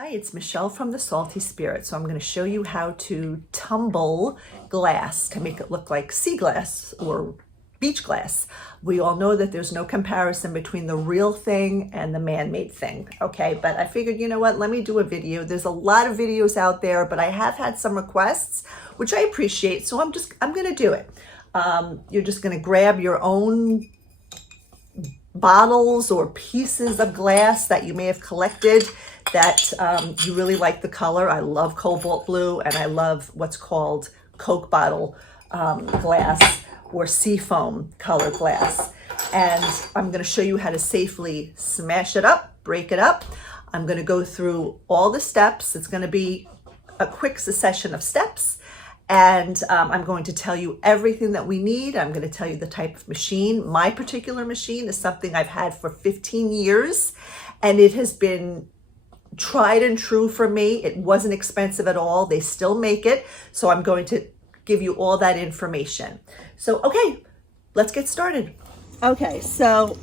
Hi, it's Michelle from the Salty Spirit. So I'm going to show you how to tumble glass to make it look like sea glass or beach glass. We all know that there's no comparison between the real thing and the man-made thing, okay? But I figured, you know what, let me do a video. There's a lot of videos out there, but I have had some requests, which I appreciate, so I'm going to do it. You're just going to grab your own bottles or pieces of glass that you may have collected that you really like the color. I love cobalt blue, and I love what's called Coke bottle glass or seafoam color glass. And I'm going to show you how to safely smash it up, break it up. I'm going to go through all the steps. It's going to be a quick succession of steps. And I'm going to tell you everything that we need. I'm going to tell you the type of machine. My particular machine is something I've had for 15 years, and it has been tried and true for me. It wasn't expensive at all. They still make it. So I'm going to give you all that information. So, okay, let's get started. Okay, so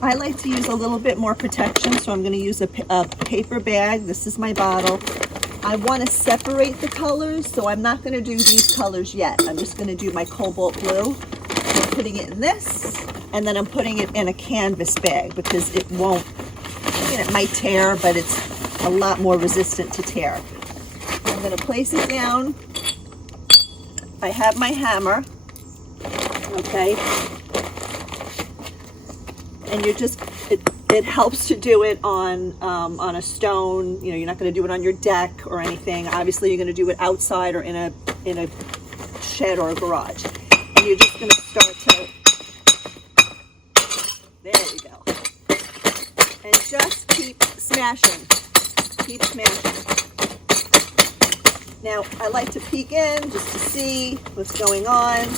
I like to use a little bit more protection. So I'm going to use a paper bag. This is my bottle. I want to separate the colors, so I'm not going to do these colors yet. I'm just going to do my cobalt blue. I'm putting it in this, and then I'm putting it in a canvas bag because it won't, it might tear, but it's a lot more resistant to tear. I'm going to place it down. I have my hammer, okay, and you're just, it helps to do it on a stone. You know, you're not going to do it on your deck or anything. Obviously, you're going to do it outside or in a shed or a garage. And you're just going to start to, there we go. And just keep smashing. Keep smashing. Now, I like to peek in just to see what's going on.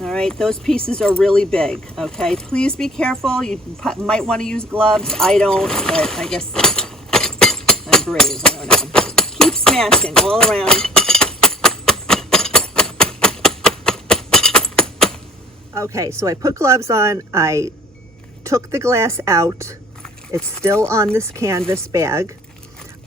All right, those pieces are really big, okay? Please be careful. You might want to use gloves. I don't, but I guess I'm brave. I don't know. Keep smashing all around. Okay, so I put gloves on. I took the glass out. It's still on this canvas bag.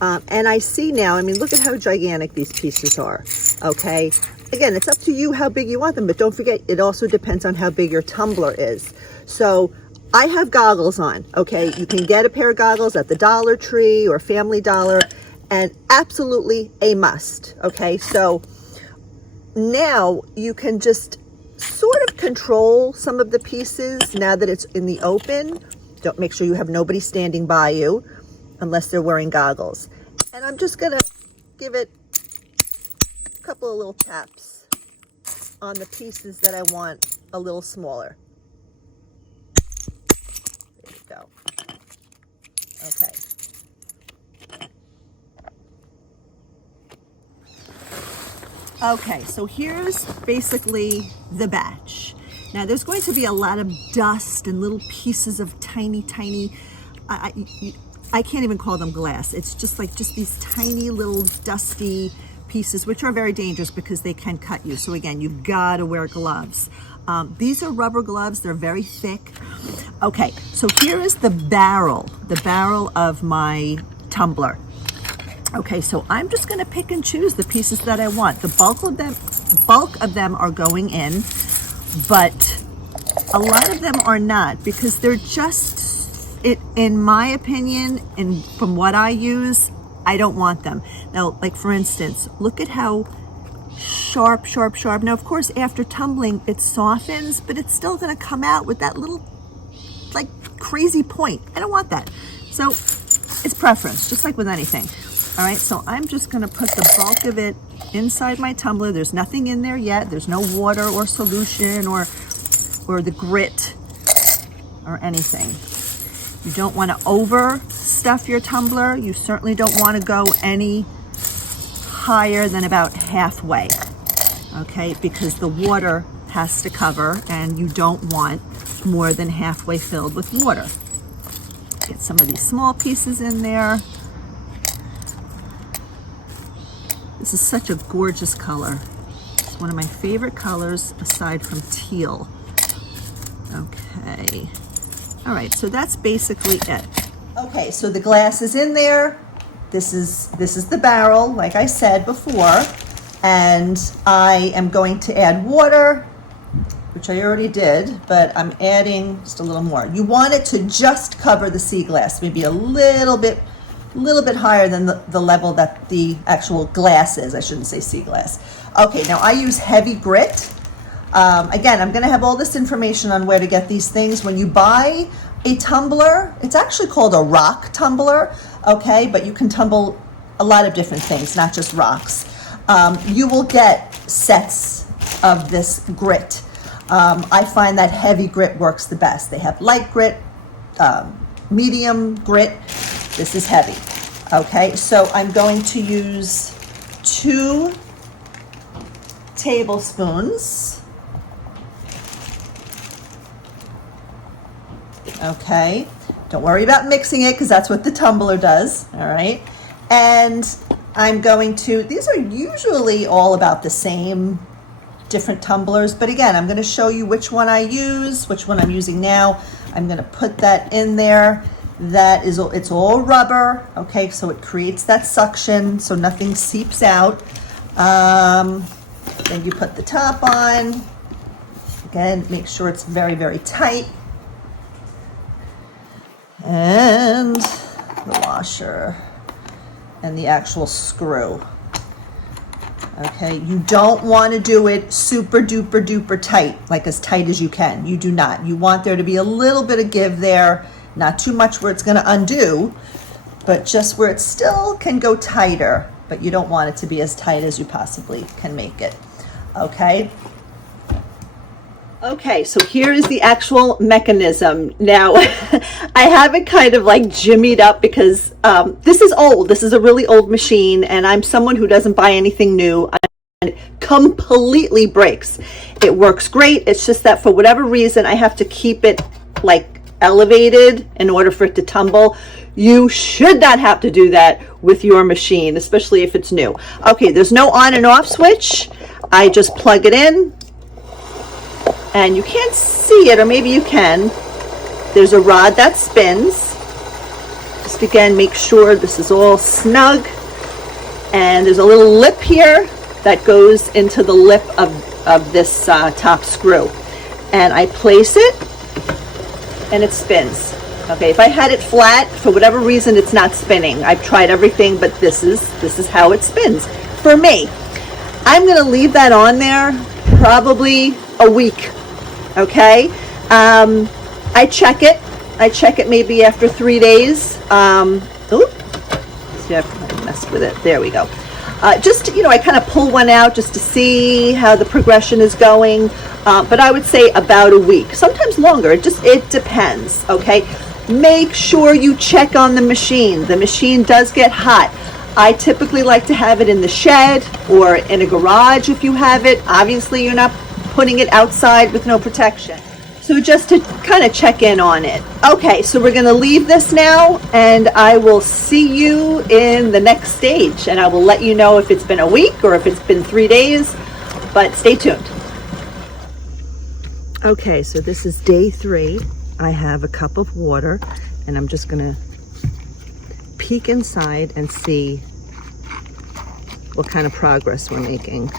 And I see now, I mean, look at how gigantic these pieces are, okay? Again, it's up to you how big you want them, but don't forget, it also depends on how big your tumbler is. So I have goggles on, okay? You can get a pair of goggles at the Dollar Tree or Family Dollar, and absolutely a must, okay? So now you can just sort of control some of the pieces now that it's in the open. Don't make sure you have nobody standing by you unless they're wearing goggles. And I'm just gonna give it a couple of little taps on the pieces that I want a little smaller. There you go. Okay. Okay, so here's basically the batch. Now there's going to be a lot of dust and little pieces of tiny, I can't even call them glass. It's just these tiny little dusty pieces, which are very dangerous because they can cut you. So again, you've got to wear gloves. These are rubber gloves. They're very thick. Okay, so here is the barrel of my tumbler. Okay, so I'm just going to pick and choose the pieces that I want. The bulk of them are going in, but a lot of them are not because they're just, in my opinion, and from what I use, I don't want them. Now, like for instance, look at how sharp. Now, of course, after tumbling, it softens, but it's still going to come out with that little, like, crazy point. I don't want that. So it's preference, just like with anything. All right, so I'm just going to put the bulk of it inside my tumbler. There's nothing in there yet. There's no water or solution or the grit or anything. You don't want to overstuff your tumbler. You certainly don't want to go any higher than about halfway, okay? Because the water has to cover, and you don't want more than halfway filled with water. Get some of these small pieces in there. This is such a gorgeous color. It's one of my favorite colors aside from teal. Okay. All right, so that's basically it. Okay, so the glass is in there. This is the barrel, like I said before, and I am going to add water, which I already did, but I'm adding just a little more. You want it to just cover the sea glass, maybe a little bit higher than the level that the actual glass is. I shouldn't say sea glass. Okay, now I use heavy grit. Again, I'm going to have all this information on where to get these things. When you buy a tumbler, it's actually called a rock tumbler, okay, but you can tumble a lot of different things, not just rocks. You will get sets of this grit. I find that heavy grit works the best. They have light grit, medium grit. This is heavy. Okay, so I'm going to use 2 tablespoons. Okay, don't worry about mixing it because that's what the tumbler does. All right, and I'm going to, these are usually all about the same, different tumblers, but again, I'm going to show you which one I use, which one I'm using now. I'm going to put that in there. That is, it's all rubber, okay, so it creates that suction so nothing seeps out. Then you put the top on. Again, make sure it's very, very tight. And the washer and the actual screw. Okay, you don't want to do it super duper duper tight, like as tight as you can. You do not. You want there to be a little bit of give there, not too much where it's going to undo, but just where it still can go tighter, but you don't want it to be as tight as you possibly can make it. Okay. Okay, so here is the actual mechanism. Now, I have it kind of like jimmied up because this is old. This is a really old machine, and I'm someone who doesn't buy anything new. And it completely breaks. It works great. It's just that for whatever reason, I have to keep it like elevated in order for it to tumble. You should not have to do that with your machine, especially if it's new. Okay, there's no on and off switch. I just plug it in. And you can't see it, or maybe you can. There's a rod that spins. Just again, make sure this is all snug. And there's a little lip here that goes into the lip of this top screw. And I place it, and it spins. Okay, if I had it flat, for whatever reason, it's not spinning. I've tried everything, but this is how it spins for me. I'm going to leave that on there probably a week. Okay, I check it maybe after 3 days. See, I messed with it. There we go. Just, you know, I kind of pull one out just to see how the progression is going. But I would say about a week, sometimes longer. It depends. Okay, make sure you check on the machine. The machine does get hot. I typically like to have it in the shed or in a garage if you have it. Obviously, you're not putting it outside with no protection. So just to kind of check in on it. Okay, so we're going to leave this now, and I will see you in the next stage, and I will let you know if it's been a week or if it's been 3 days, but stay tuned. Okay, so this is day 3. I have a cup of water, and I'm just going to peek inside and see what kind of progress we're making.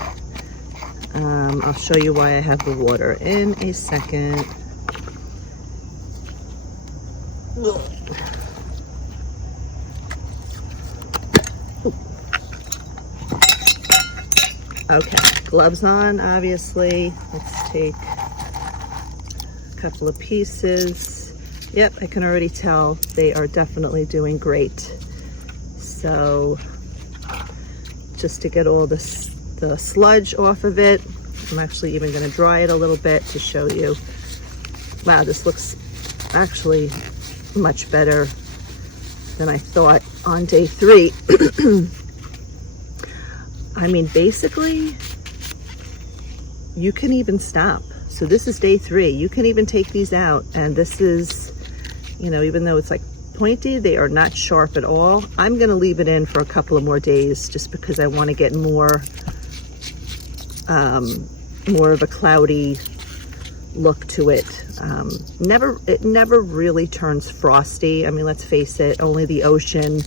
I'll show you why I have the water in a second. Okay, gloves on, obviously. Let's take a couple of pieces. Yep, I can already tell they are definitely doing great. So just to get all the sludge off of it, I'm actually even going to dry it a little bit to show you. Wow, this looks actually much better than I thought on day 3. I mean, basically, you can even stop. So this is day 3. You can even take these out, and this is, you know, even though it's like pointy, they are not sharp at all. I'm going to leave it in for a couple of more days just because I want to get more of a cloudy look to it. It never really turns frosty. I mean, let's face it, only the ocean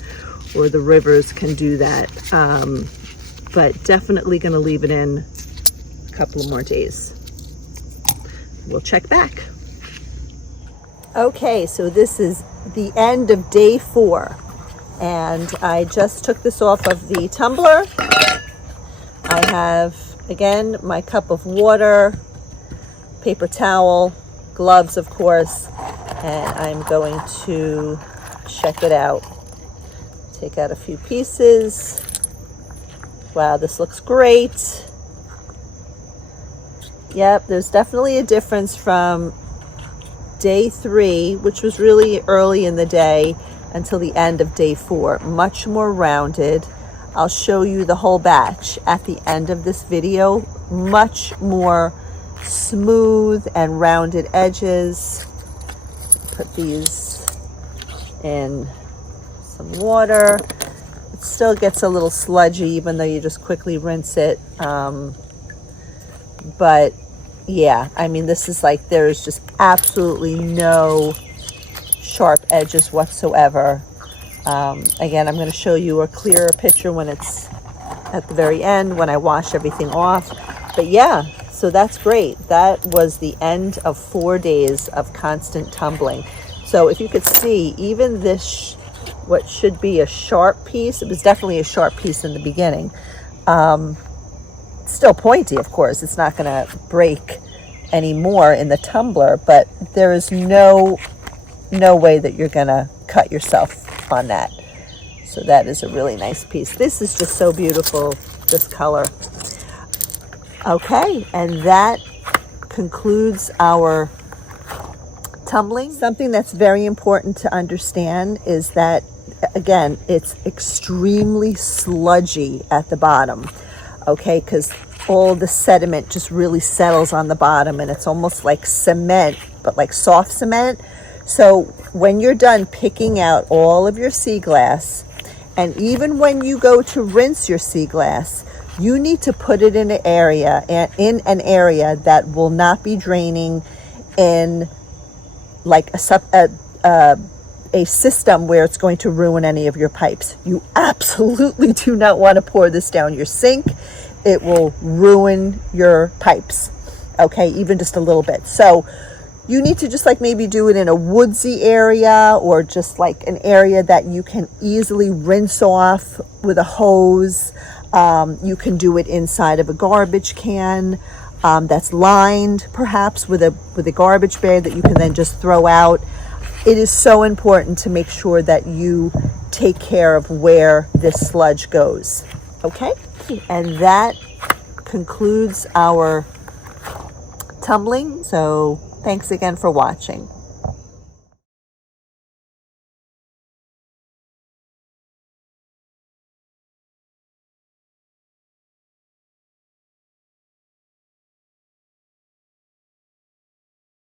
or the rivers can do that. But definitely going to leave it in a couple of more days. We'll check back. Okay, so this is the end of day 4, and I just took this off of the tumbler. I have, again, my cup of water, paper towel, gloves, of course, and I'm going to check it out. Take out a few pieces. Wow, this looks great. Yep, there's definitely a difference from day 3, which was really early in the day, until the end of day 4. Much more rounded. I'll show you the whole batch at the end of this video. Much more smooth and rounded edges. Put these in some water. It still gets a little sludgy even though you just quickly rinse it. But yeah, I mean, this is like, there's just absolutely no sharp edges whatsoever. Again, I'm going to show you a clearer picture when it's at the very end, when I wash everything off. But yeah, so that's great. That was the end of 4 days of constant tumbling. So if you could see, even this, what should be a sharp piece, it was definitely a sharp piece in the beginning. Still pointy, of course. It's not going to break anymore in the tumbler, but there is no way that you're going to cut yourself on that. So that is a really nice piece. This is just so beautiful, this color. Okay, and that concludes our tumbling. Something that's very important to understand is that, again, it's extremely sludgy at the bottom. Okay, because all the sediment just really settles on the bottom, and it's almost like cement, but like soft cement. So when you're done picking out all of your sea glass, and even when you go to rinse your sea glass, you need to put it in an area that will not be draining in like a system where it's going to ruin any of your pipes. You absolutely do not want to pour this down your sink. It will ruin your pipes, okay, even just a little bit. So you need to just like maybe do it in a woodsy area, or just like an area that you can easily rinse off with a hose. You can do it inside of a garbage can that's lined perhaps with a garbage bag that you can then just throw out. It is so important to make sure that you take care of where this sludge goes. Okay, and that concludes our tumbling. So thanks again for watching.